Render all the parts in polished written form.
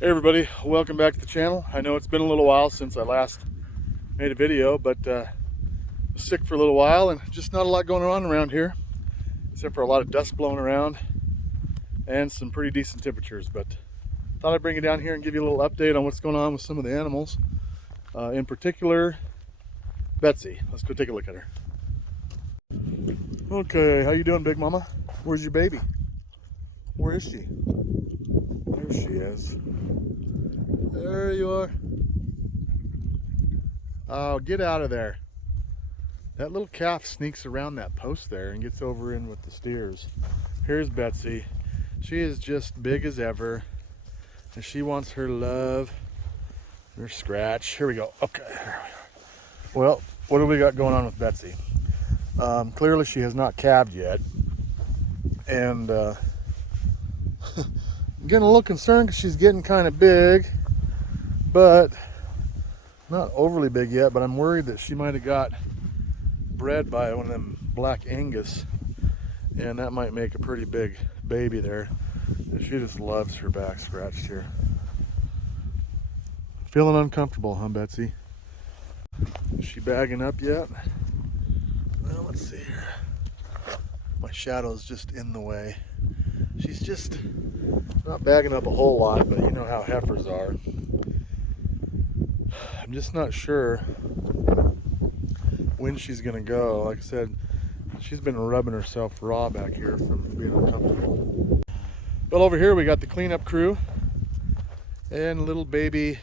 Hey everybody, welcome back to the channel. I know it's been a little while since I last made a video, but was sick for a little while and just not a lot going on around here, except for a lot of dust blowing around and some pretty decent temperatures. But thought I'd bring you down here and give you a little update on what's going on with some of the animals. In particular, Betsy. Let's go take a look at her. Okay, how you doing, Big Mama? Where's your baby? Where is she? There she is. There you are. Oh, get out of there. That little calf sneaks around that post there and gets over in with the steers. Here's Betsy. She is just big as ever, and she wants her love, her scratch. Here we go. Okay, here we go. Well, what do we got going on with Betsy? Clearly she has not calved yet, and I'm getting a little concerned because she's getting kind of big, but not overly big yet. But I'm worried that she might have got bred by one of them black Angus, and that might make a pretty big baby there. And she just loves her back scratched here. Feeling uncomfortable, huh, Betsy? Is she bagging up yet? Well, let's see here. My shadow's just in the way. She's just not bagging up a whole lot, but you know how heifers are. I'm just not sure when she's gonna go. Like I said, she's been rubbing herself raw back here from being uncomfortable. But over here we got the cleanup crew and little baby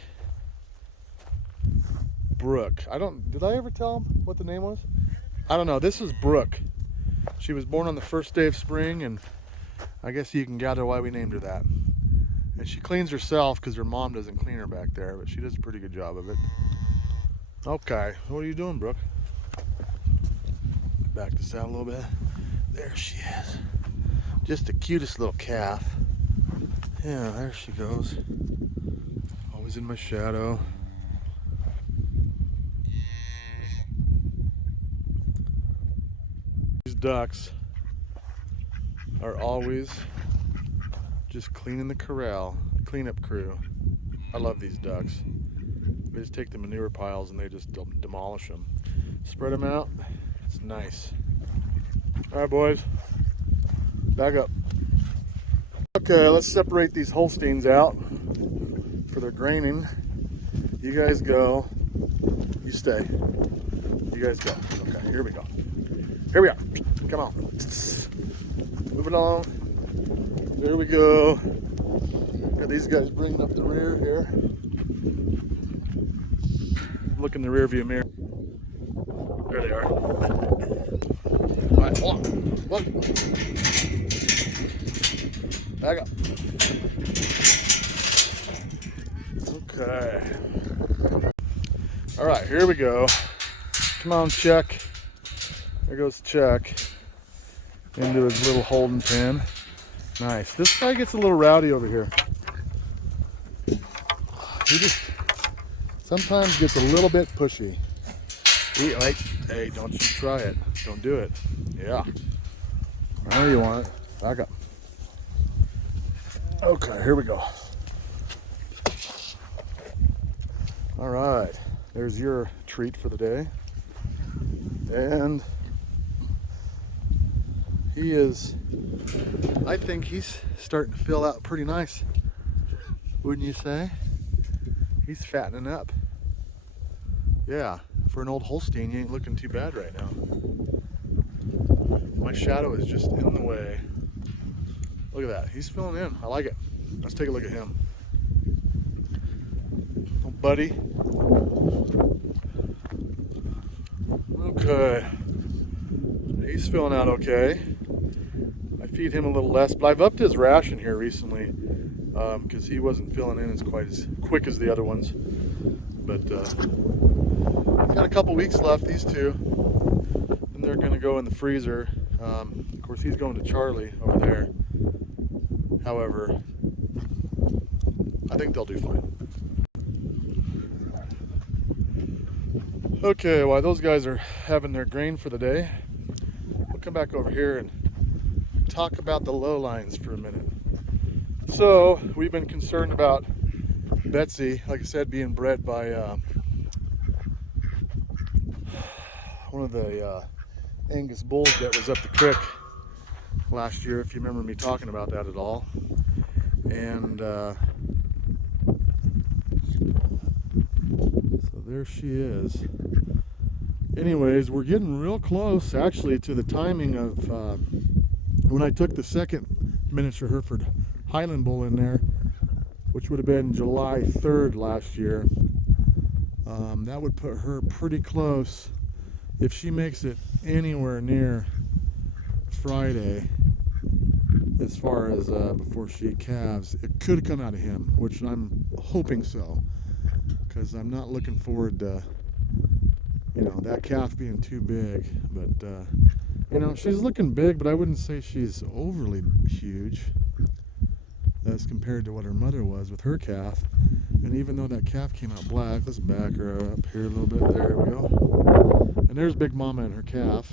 Brooke. Did I ever tell them what the name was? I don't know. This is Brooke. She was born on the first day of spring, and I guess you can gather why we named her that. And she cleans herself because her mom doesn't clean her back there, but she does a pretty good job of it. Okay, what are you doing, Brooke? Back this out a little bit. There she is. Just the cutest little calf. Yeah, there she goes. Always in my shadow. These ducks are always just cleaning the corral. Cleanup crew. I love these ducks. They just take the manure piles and they just demolish them. Spread them out. It's nice. All right, boys. Back up. Okay, let's separate these Holsteins out for their graining. You guys go. You stay. You guys go. Okay, here we go. Here we are. Come on. Move it along. There we go. Got these guys bringing up the rear here. Look in the rear view mirror. There they are. All right, hold on. One. Back up. Okay. All right, here we go. Come on, Chuck. There goes Chuck into his little holding pen. Nice. This guy gets a little rowdy over here. He just sometimes gets a little bit pushy. Hey, don't you try it. Don't do it. Yeah. I know you want it. Back up. Okay, here we go. All right. There's your treat for the day. And I think he's starting to fill out pretty nice. Wouldn't you say? He's fattening up. Yeah, for an old Holstein, he ain't looking too bad right now. My shadow is just in the way. Look at that, he's filling in. I like it. Let's take a look at him. Oh, buddy. Okay. He's filling out okay. I feed him a little less, but I've upped his ration here recently because he wasn't filling in quite as quick as the other ones. But he's got a couple weeks left, these two, and they're going to go in the freezer. Of course, he's going to Charlie over there. However, I think they'll do fine. Okay, while those guys are having their grain for the day, we'll come back over here and talk about the lowlines for a minute. So we've been concerned about Betsy, like I said, being bred by one of the Angus bulls that was up the creek last year, if you remember me talking about that at all. And so there she is. Anyways, we're getting real close actually to the timing of when I took the second miniature Hereford Highland bull in there, which would have been July 3rd last year. That would put her pretty close, if she makes it anywhere near Friday, as far as before she calves. It could come out of him, which I'm hoping so, because I'm not looking forward to, you know, that calf being too big. But you know, she's looking big, but I wouldn't say she's overly huge as compared to what her mother was with her calf. And even though that calf came out black, let's back her up here a little bit. There we go. And there's Big Mama and her calf.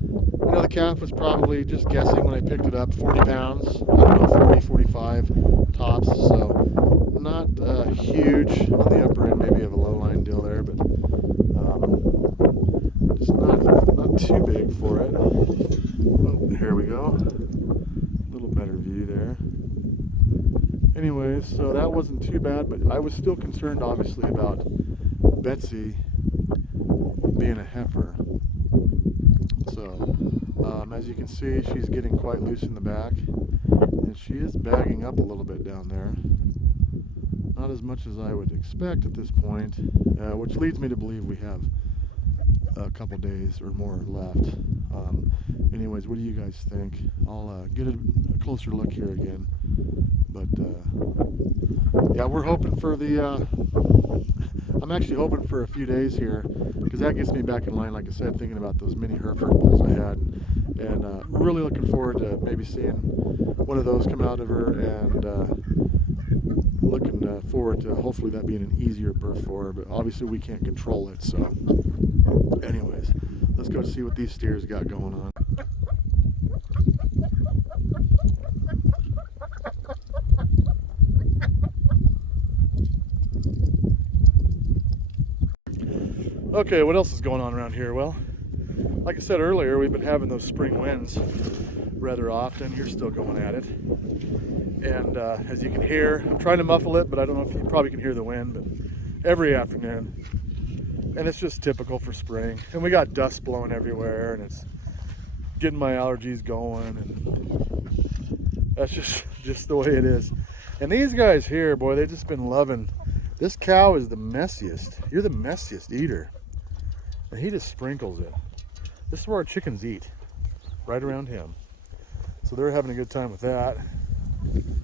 You know, the calf was probably, just guessing when I picked it up, 40 pounds. I don't know, 40, 45 tops. So not huge on the upper end, maybe of a lowline deal there, but just not too big for it. Oh, here we go. A little better view there. Anyways, so that wasn't too bad, but I was still concerned, obviously, about Betsy being a heifer. So, as you can see, she's getting quite loose in the back, and she is bagging up a little bit down there. Not as much as I would expect at this point, which leads me to believe we have a couple days or more left. Anyways, what do you guys think? I'll get a closer look here again. But yeah, we're hoping for the I'm actually hoping for a few days here, because that gets me back in line, like I said, thinking about those mini Hereford bulls I had, and really looking forward to maybe seeing one of those come out of her, and looking forward to hopefully that being an easier birth for her. But obviously we can't control it. So anyways, let's go see what these steers got going on. Okay, what else is going on around here? Well, like I said earlier, we've been having those spring winds rather often. You're still going at it. And as you can hear, I'm trying to muffle it, but I don't know if you probably can hear the wind, but every afternoon. And it's just typical for spring. And we got dust blowing everywhere, and it's getting my allergies going, and that's just the way it is. And these guys here, boy, they've just been loving. This cow is the messiest. You're the messiest eater. And he just sprinkles it. This is where our chickens eat, right around him. So they're having a good time with that.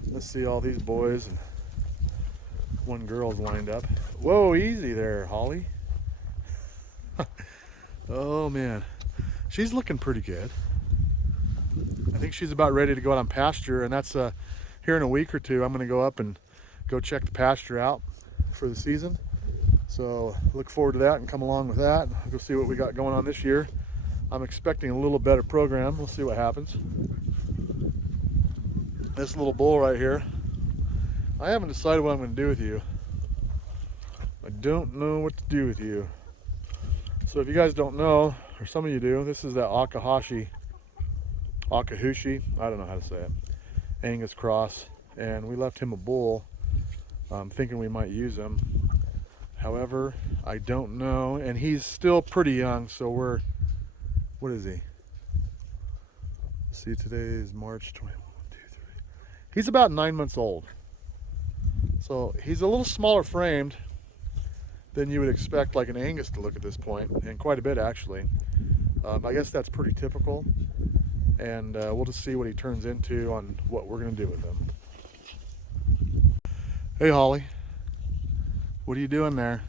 Let's see all these boys, and one girl's lined up. Whoa, easy there, Holly. Oh man, she's looking pretty good. I think she's about ready to go out on pasture, and that's here in a week or two. I'm going to go up and go check the pasture out for the season. So look forward to that and come along with that. We'll go see what we got going on this year. I'm expecting a little better program. We'll see what happens. This little bull right here, I haven't decided what I'm going to do with you. I don't know what to do with you. So if you guys don't know, or some of you do, this is that Akahushi, I don't know how to say it, Angus cross, and we left him a bull, thinking we might use him. However, I don't know, and he's still pretty young, so we're, what is he? Let's see, today is March 21, 2, 3. He's about 9 months old. So he's a little smaller framed than you would expect like an Angus to look at this point, and quite a bit actually. I guess that's pretty typical, and we'll just see what he turns into on what we're going to do with him. Hey Holly, what are you doing there?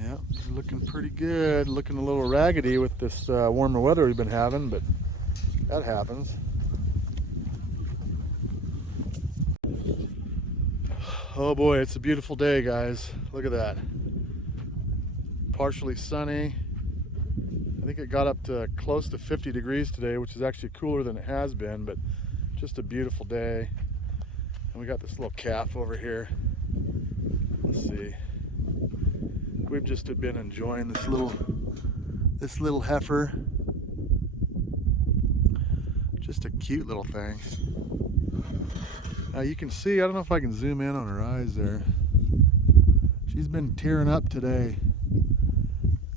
Yeah, he's looking pretty good, looking a little raggedy with this warmer weather we've been having, but that happens. Oh boy, it's a beautiful day, guys. Look at that. Partially sunny. I think it got up to close to 50 degrees today, which is actually cooler than it has been, but just a beautiful day. And we got this little calf over here. Let's see. We've just been enjoying this little heifer. Just a cute little thing. You can see, I don't know if I can zoom in on her eyes there. She's been tearing up today.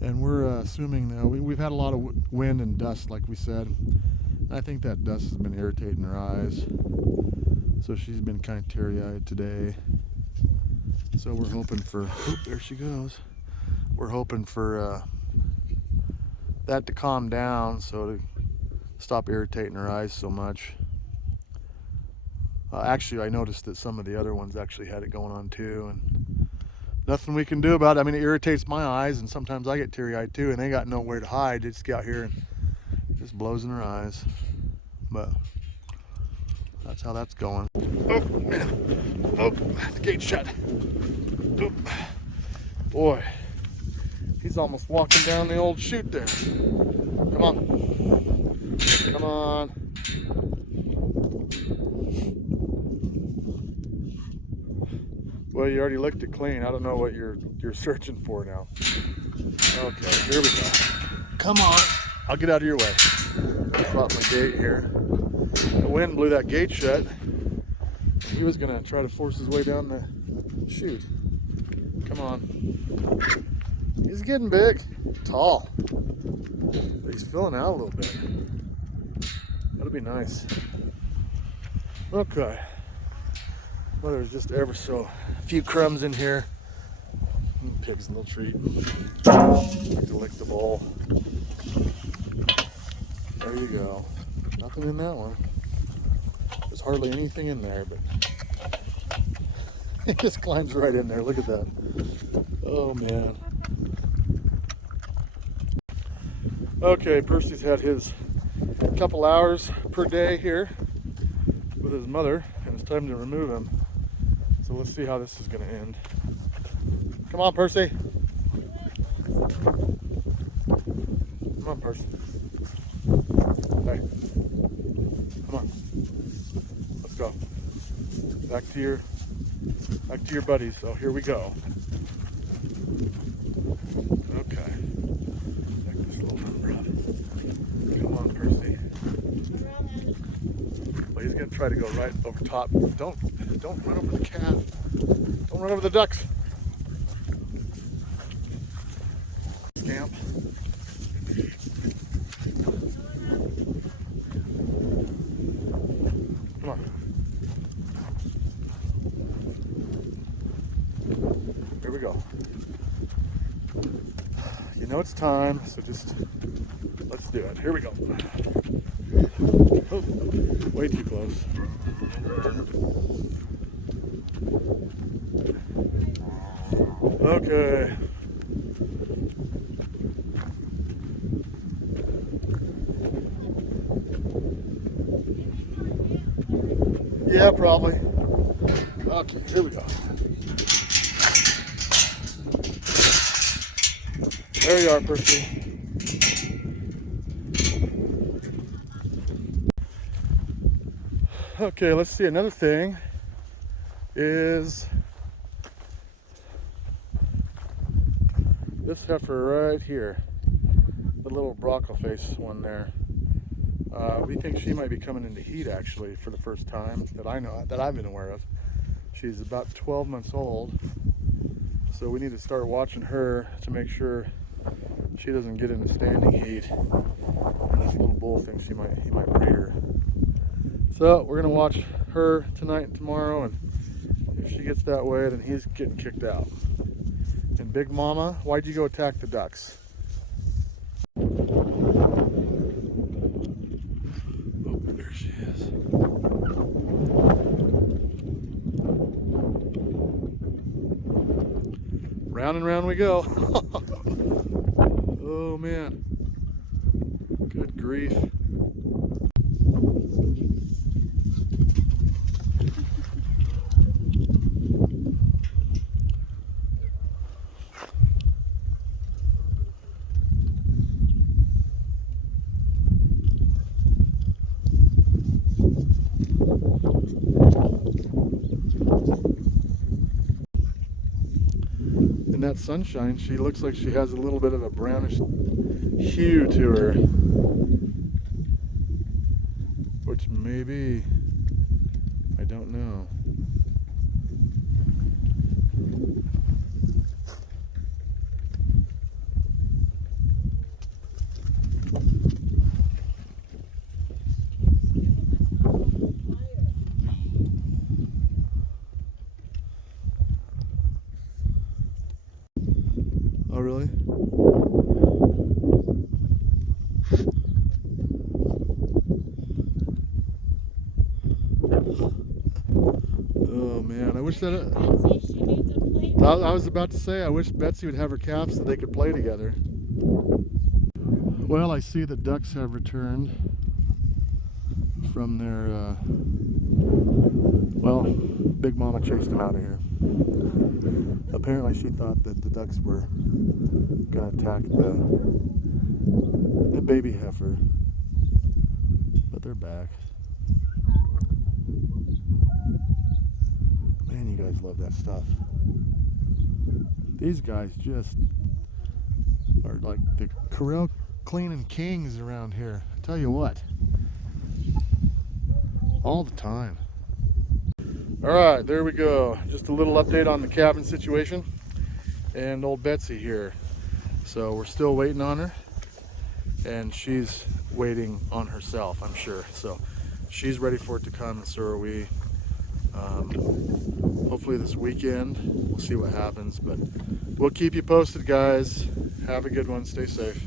And we're assuming that we've had a lot of wind and dust, like we said. I think that dust has been irritating her eyes. So she's been kind of teary-eyed today. So we're hoping for, oh, there she goes. We're hoping for that to calm down, so to stop irritating her eyes so much. Actually, I noticed that some of the other ones actually had it going on too, and nothing we can do about it. I mean, it irritates my eyes, and sometimes I get teary-eyed too, and they got nowhere to hide. They just get out here and just blows in her eyes. But that's how that's going. Oh, man. Oh, the gate's shut. Oh. Boy, he's almost walking down the old chute there. Come on. Come on. Well, you already licked it clean. I don't know what you're searching for now. Okay, here we go. Come on. I'll get out of your way. Drop my gate here. The wind blew that gate shut. He was gonna try to force his way down the chute. Come on. He's getting big, tall. But he's filling out a little bit. That'll be nice. Okay. Well, there's just ever so few crumbs in here. Pig's a little treat. Like to lick the bowl. There you go. Nothing in that one. There's hardly anything in there, but it just climbs right in there. Look at that. Oh man. Okay, Percy's had his couple hours per day here with his mother, and it's time to remove him. So let's see how this is going to end. Come on, Percy. Come on, Percy. Hey. Come on. Let's go. Back to your buddies. So here we go. Okay. Back this little number up. Come on, Percy. Well, he's gonna try to go right over top. Don't run over the calf. Don't run over the ducks. Scamp. Come on. Here we go. You know it's time, so just let's do it. Here we go. Oh, way too close. Okay. Yeah, probably. Okay, here we go. There you are, Percy. Okay, let's see. Another thing is this heifer right here, the little broccoli face one there. We think she might be coming into heat actually for the first time that I know, that I've been aware of. She's about 12 months old, so we need to start watching her to make sure she doesn't get into standing heat. And this little bull thinks he might breed her. So we're gonna watch her tonight and tomorrow, and if she gets that way, then he's getting kicked out. And Big Mama, why'd you go attack the ducks? Oh, there she is. Round and round we go. Oh man. Good grief. that sunshine, she looks like she has a little bit of a brownish hue to her, which maybe, I don't know. Oh, really? Oh man, I wish that I was about to say, I wish Betsy would have her calves so they could play together. Well, I see the ducks have returned from their, well, Big Mama chased them out of here. Apparently she thought that the ducks were gonna attack the baby heifer, but they're back. Man, you guys love that stuff. These guys just are like the corral cleaning kings around here. I tell you what, all the time. All right, there we go. Just a little update on the cabin situation and old Betsy here. So we're still waiting on her, and she's waiting on herself, I'm sure. So she's ready for it to come, and so are we. Hopefully this weekend, we'll see what happens, but we'll keep you posted, guys. Have a good one. Stay safe.